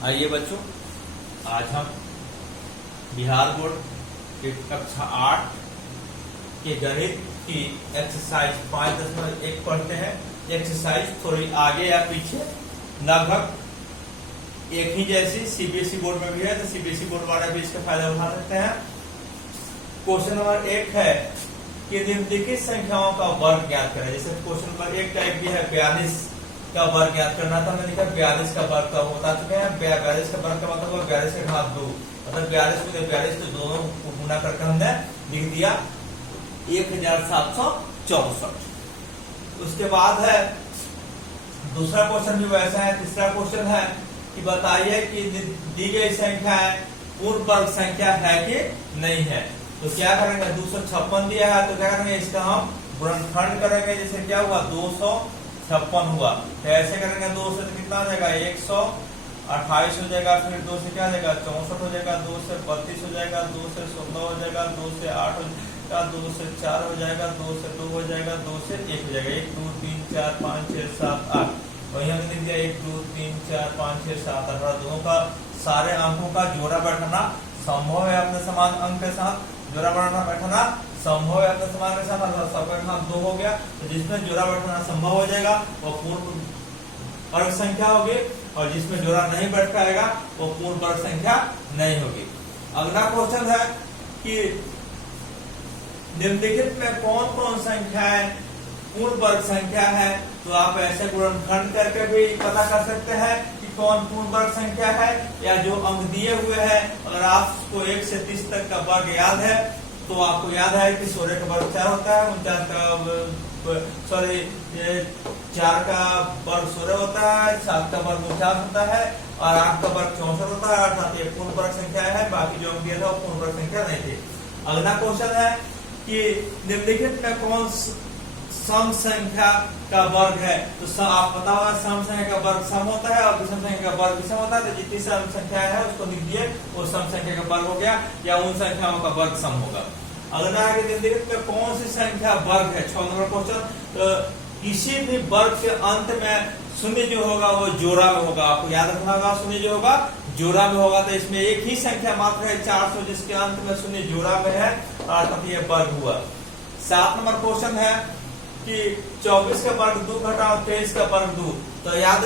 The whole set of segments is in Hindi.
आइए बच्चों, आज हम बिहार बोर्ड के कक्षा 8 के गणित की एक्सरसाइज 5.1 पढ़ते हैं। एक्सरसाइज थोड़ी आगे या पीछे लगभग एक ही जैसी सीबीएसई बोर्ड में भी है, तो सीबीएसई बोर्ड वाले भी इसका फायदा उठा सकते हैं। क्वेश्चन नंबर 1 है कि निम्नलिखित संख्याओं का वर्ग ज्ञात करें। जैसे क्वेश्चन नंबर 1 टाइप भी है 42 का वर्ग ज्ञात करना था। हमने लिखा 42 का वर्ग का बता चुके हैं। 42 का वर्ग का मतलब 42 का घात 2, मतलब 42 को 42 तो दोनों को गुना करके हमने लिख दिया 1764। उसके बाद है दूसरा क्वेश्चन भी वैसा है। तीसरा क्वेश्चन है कि बताइए कि दी गई संख्या पूर्ण वर्ग संख्या है कि नहीं है। तो क्या करेंगे, 256 दिया है तो क्या करेंगे, इसका हम गुणनखंड करेंगे। जैसे क्या हुआ 256 हुआ, तो ऐसे करेंगे 2 से तो कितना हो जाएगा 128 हो जाएगा, फिर 2 से क्या हो जाएगा 64 हो जाएगा, 2 से 32 हो जाएगा, 2 से 16 हो जाएगा, 2 से 8 हो जाएगा, 2 से 4 हो जाएगा, 2 से 2 हो जाएगा, 2 से 1 हो जाएगा। 1 2 3 4 5 6 7 8 वही हमने लिख दिया 1 2 3 4 5 6 7 8। दोनों का सारे अंकों का जोड़ा बैठाना संभव है अपने समान अंक के साथ। जोड़ा बैठाना संभव है अपने समान के साथ, सबका घात 2 हो गया। तो जिसमें जोड़ा बैठाना संभव हो जाएगा वो पूर्ण वर्ग संख्या होगी, और जिसमें जोड़ा नहीं बैठ पाएगा वो पूर्ण वर्ग संख्या नहीं होगी। अगला क्वेश्चन है कि निम्नलिखित में कौन कौन संख्याएं पूर्ण वर्ग संख्या है। तो आप ऐसे गुणनखंड करके भी पता कर सकते हैं कि कौन पूर्ण वर्ग संख्या है, या जो अंक दिए हुए हैं अगर आपको 1 से 30 तक का वर्ग याद है तो आपको याद है कि 16 का वर्ग 4 होता है, 4 का वर्ग 16 होता है, 7 का वर्ग 49 होता है, और 8 का वर्ग 64 होता है। अर्थात ये पूर्ण वर्ग संख्या है। बाकी जो अंक दिया था वो पूर्ण वर्ग संख्या नहीं थी। अगला क्वेश्चन है कि निम्नलिखित में कौन सम संख्या का वर्ग है। तो आप पता होगा सम संख्या का वर्ग सम होता है और विषम संख्या का वर्ग विषम होता है। तो जितनी सम संख्या है उसको लिख दिए, वो सम संख्या का वर्ग हो गया, या उन संख्याओं का वर्ग सम होगा। अगला है कि निम्नलिखित में कौन सी संख्या वर्ग है। 6 नंबर क्वेश्चन। तो किसी भी वर्ग के अंत में शून्य जो होगा वो जोड़ा में होगा। आपको याद रखना होगा शून्य जो होगा जोड़ा में होगा। तो इसमें एक ही संख्या मात्र है 400, जिसके अंत में शून्य जोड़ा में है, अर्थात ये वर्ग हुआ। 7 नंबर क्वेश्चन है कि 24 का वर्ग 2 घटाओ 23 का वर्ग 2। तो याद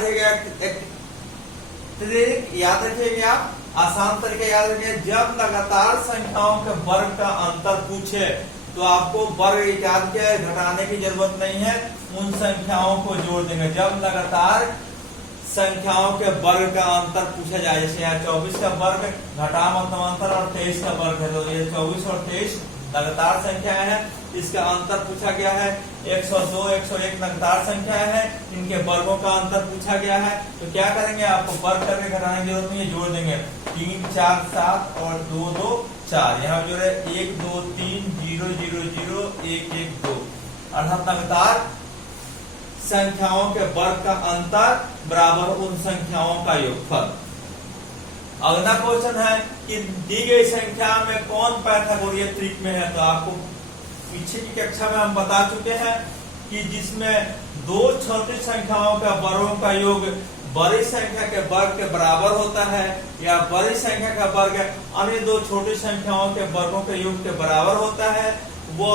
रखिएगा आप, आसान तरीके याद रखिए। जब लगातार संख्याओं के वर्ग का अंतर पूछे तो आपको वर्ग याद किया है, घटाने की जरूरत नहीं है, उन संख्याओं को जोड़ देंगे। जब लगातार संख्याओं के वर्ग का अंतर पूछा जाए, जैसे यहाँ 24 का वर्ग घटा मतलब अंतर और 23 का वर्ग है, तो ये 24 और 23 लगातार संख्याएं हैं, इसका अंतर पूछा गया है। 102 101 लगातार संख्याएं हैं, इनके वर्गों का अंतर पूछा गया है। तो क्या करेंगे, आपको वर्ग करके घटाने की जरूरत नहीं है, जोड़ देंगे। 3 4 7 और 2 2 4, यहाँ जोड़े 1 2 3 0 0 0 1 1 2, अर्थात लगातार संख्याओं के वर्ग का अंतर बराबर उन संख्याओं का योगफल। अगला क्वेश्चन है कि दी गई संख्या में कौन पाइथागोरियन त्रिक में है। तो आपको पीछे की कक्षा में हम बता चुके हैं कि जिसमें दो छोटी संख्याओं का वर्गों का योग बड़ी संख्या के वर्ग के बराबर होता है, या बड़ी संख्या का वर्ग अन्य दो छोटी संख्याओं के वर्गों के योग के बराबर होता है, वो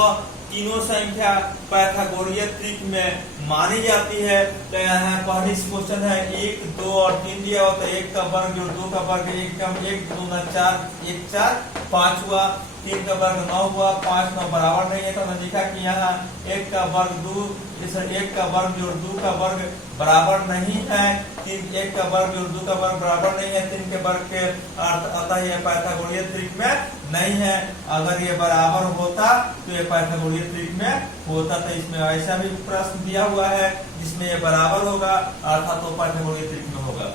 तीनों संख्या पाइथागोरियन त्रिक में मानी जाती है। तो यहाँ पहली क्वेश्चन है 1 2 और 3 दिया हुआ, तो 1 का वर्ग जो 2 का वर्ग 1 कम 1 2 9 4 1 4 5 हुआ, 3 का वर्ग 9 हुआ, 5 9 बराबर नहीं है। तो मैंने लिखा कि यहाँ 1 का वर्ग 2, जैसे 1 का वर्ग जोड़ 2 का वर्ग बराबर नहीं है, 1 का वर्ग जोड़ 2 का वर्ग बराबर नहीं है, 3 के वर्ग के अतः ये पाइथागोरियन त्रिक में नहीं है। अगर ये बराबर होता तो ये पाइथागोरियन त्रिक में होता। तो इसमें ऐसा भी प्रश्न दिया हुआ है जिसमें ये बराबर होगा, अर्थात वो पाइथागोरियन त्रिक में होगा।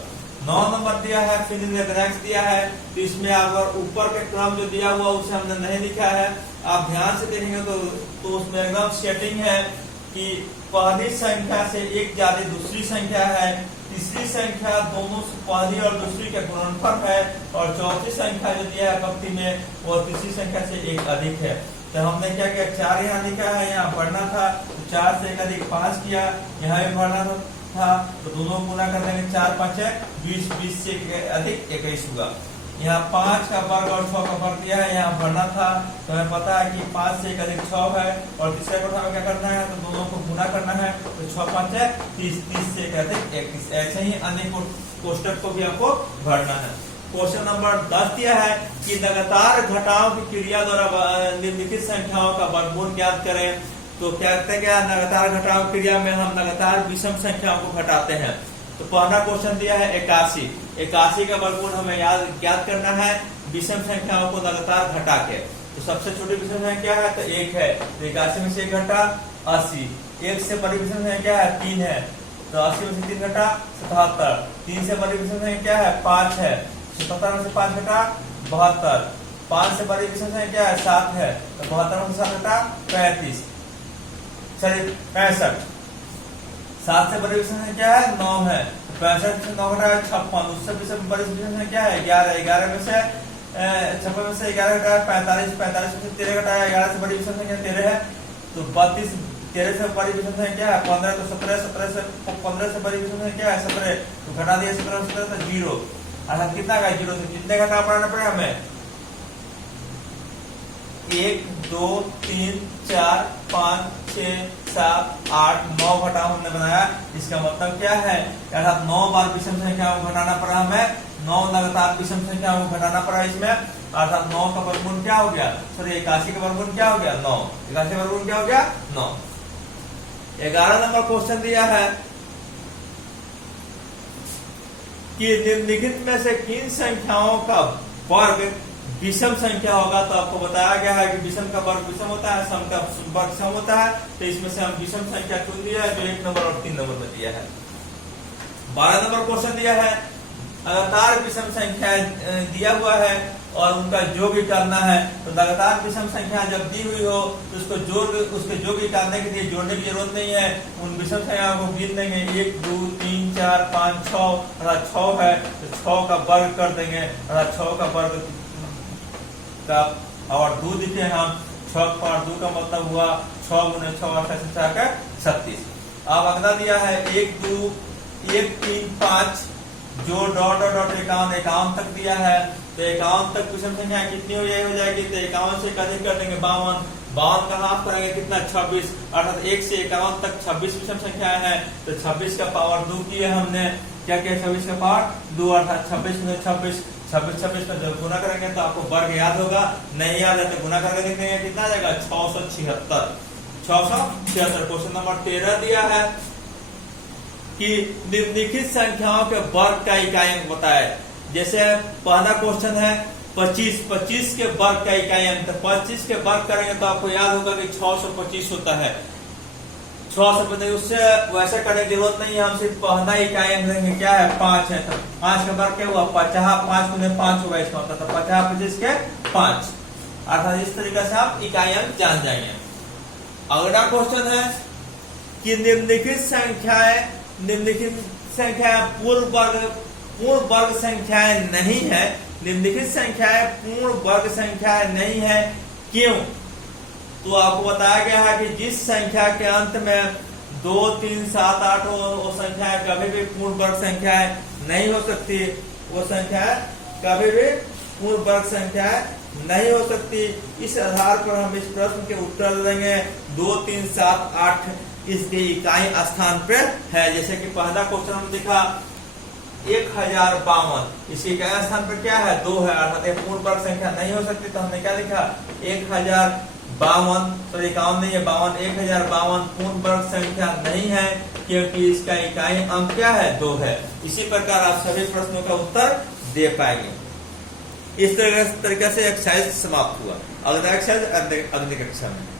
9 नंबर दिया है, फिल इन द ब्लैंक्स दिया है। तो इसमें अगर ऊपर के क्रम जो दिया हुआ उसे हमने नहीं लिखा है, आप ध्यान से देखेंगे तो उसमें एकदम सेटिंग है कि पहली संख्या से एक ज्यादा दूसरी संख्या है, तीसरी संख्या दोनों पहली और दूसरी के गुणनफल है, और चौथी संख्या जो दिया है पंक्ति में वो तीसरी संख्या से एक अधिक है। तो हमने क्या किया, 4 यहाँ लिखा है, यहाँ पढ़ना था, 4 से एक अधिक 5 किया, यहाँ भी पढ़ना था, था, तो दोनों को गुना कर देंगे, 4 5 20, 20 से अधिक 21 होगा। यहाँ 5 का वर्ग और 6 का वर्ग दिया है, यहाँ भरना था, तो हमें पता है कि 5 से 1 अधिक 6 है, और तीसरे कोठा में क्या करना है, तो दोनों को गुना करना है, तो 6 5 30, 30 से 1 अधिक 21। ऐसे ही अन्य कोष्टक को भी आपको भरना है। क्वेश्चन नंबर 10 दिया है कि लगातार घटाव की क्रिया द्वारा निम्नलिखित संख्याओं का वर्गमूल ज्ञात करें। तो क्या कहते हैं, लगातार घटाव क्रिया में हम लगातार विषम संख्याओं को घटाते हैं। तो पहला क्वेश्चन दिया है 81, 81 का वर्गमूल हमें ज्ञात करना है विषम संख्याओं को लगातार घटा के। तो सबसे छोटी विषम संख्या क्या है, तो 1 है, तो 81 में से 1 घटा 80। 1 से बड़ी विषम संख्या क्या है, 3 है, तो 80 में से 3 घटा 77। 3 से बड़ी विषम संख्या क्या है, 5 है, 77 में से 5 घटा 72। 5 से बड़ी विषम संख्या क्या है, 7 है, तो 72 में से 7 घटा 65। 7 से बड़ी विषम संख्या क्या है, 9 है, 65 से 9 घटा 56। उससे बड़ी विषम संख्या क्या है, 11। 11 में से 56 में से 11 घटाया 45। 45 में से 13 घटाया 11 से बड़ी विषम संख्या 13 है, तो 32। 13 से बड़ी विषम संख्या क्या है, 15, तो 17। 17 से 15 से बड़ी विषम संख्या क्या है, 17, तो घटा दिया 17 17 तो 0। अर्थात कितना का 0 से कितने घटा पढ़ाना पड़ेगा हमें, 1 2 3 4 5 6 7 8 9 घटाव हमने बनाया। इसका मतलब क्या है, अर्थात 9 बार विषम संख्याओं को घटाना पड़ा हमें, 9 लगातार विषम संख्याओं को घटाना पड़ा इसमें, अर्थात 9 का वर्गमूल क्या हो गया, सॉरी 81 का वर्गमूल क्या हो गया, 9। 81 का वर्गमूल क्या हो गया, 9। 11 नंबर क्वेश्चन दिया है कि निम्नलिखित में से किन संख्याओं का वर्ग विषम संख्या होगा। तो आपको बताया गया है कि विषम का वर्ग विषम होता है, सम का वर्ग सम होता है, तो इसमें से हम विषम संख्या चुन दिया है, जो 1 नंबर और 3 नंबर में दिया है। 12 नंबर क्वेश्चन दिया है, लगातार विषम संख्या दिया हुआ है और उनका योग निकालना है। तो लगातार विषम संख्या जब दी हुई हो तो उसके योग निकालने के लिए जोड़ने की जरूरत नहीं है, उन विषम संख्याओं को गिन देंगे, 1 2 3 4 5 6, अर्थात 6 है, तो 6 का वर्ग कर देंगे, अर्थात 6 का वर्ग का और 2 लिखे हम, 6 पर 2 का मतलब हुआ 6 गुने 6 28 36। अब अगला दिया है 1 2 1 3 5, जो डॉट डॉट डॉट 51 तक दिया है, तो 51 तक विषम संख्या कितनी हो जाएगी, तो 51 से अधिक कर देंगे 52। 52 का हाफ करेंगे कितना, 26, अर्थात 1 से 51 तक 26 विषम संख्याएं हैं, तो 26 का पावर 2 किया हमने, क्या किया, 26 का पावर 2, अर्थात 26 में 26 में जब गुना करेंगे तो आपको वर्ग याद होगा, नहीं याद है तो गुना करके देखेंगे कितना आ जाएगा, 676। 676। क्वेश्चन नंबर 13 दिया है कि निम्नलिखित संख्याओं के वर्ग का इकाई अंक बताए। जैसे पहला क्वेश्चन है 25, 25 के वर्ग का इकाई अंक, तो 25 के वर्ग करेंगे तो आपको याद होगा कि 625 होता है। 625, उससे वैसे करने की जरूरत नहीं है, हम सिर्फ पहला इकाई अंक लेंगे, क्या है, 5 है, तो 5 का वर्ग क्या हुआ, 50, 5 गुने 5 होगा, इसका मतलब तो 50 25 के 5, अर्थात इस तरीके से आप इकाई अंक जान जाएंगे। अगला क्वेश्चन है कि निम्नलिखित संख्याएं पूर्ण वर्ग संख्याएं नहीं है, निम्नलिखित संख्याएं पूर्ण वर्ग संख्याएं नहीं है, क्यों। तो आपको बताया गया है कि जिस संख्या के अंत में 2 3 7 8 वो संख्याएं कभी भी पूर्ण वर्ग संख्याएं नहीं हो सकती, वो संख्याएं कभी भी पूर्ण वर्ग संख्याएं नहीं हो सकती। इस आधार पर हम इस प्रश्न के उत्तर देंगे 2 3 7 8 इसके इकाई स्थान पर है। जैसे कि पहला क्वेश्चन हम देखा 1052, इसके इकाई स्थान पर क्या है, 2 है, अर्थात एक पूर्ण वर्ग संख्या नहीं हो सकती, तो हमने क्या लिखा 1052, तो 51 नहीं है 52, 1052 पूर्ण वर्ग संख्या नहीं है, क्योंकि इसका इकाई अंक क्या है, 2 है। इसी प्रकार आप सभी प्रश्नों का उत्तर दे पाएंगे। इस तरीके से एक्सरसाइज समाप्त हुआ। अगला एक्सरसाइज अगली कक्षा में।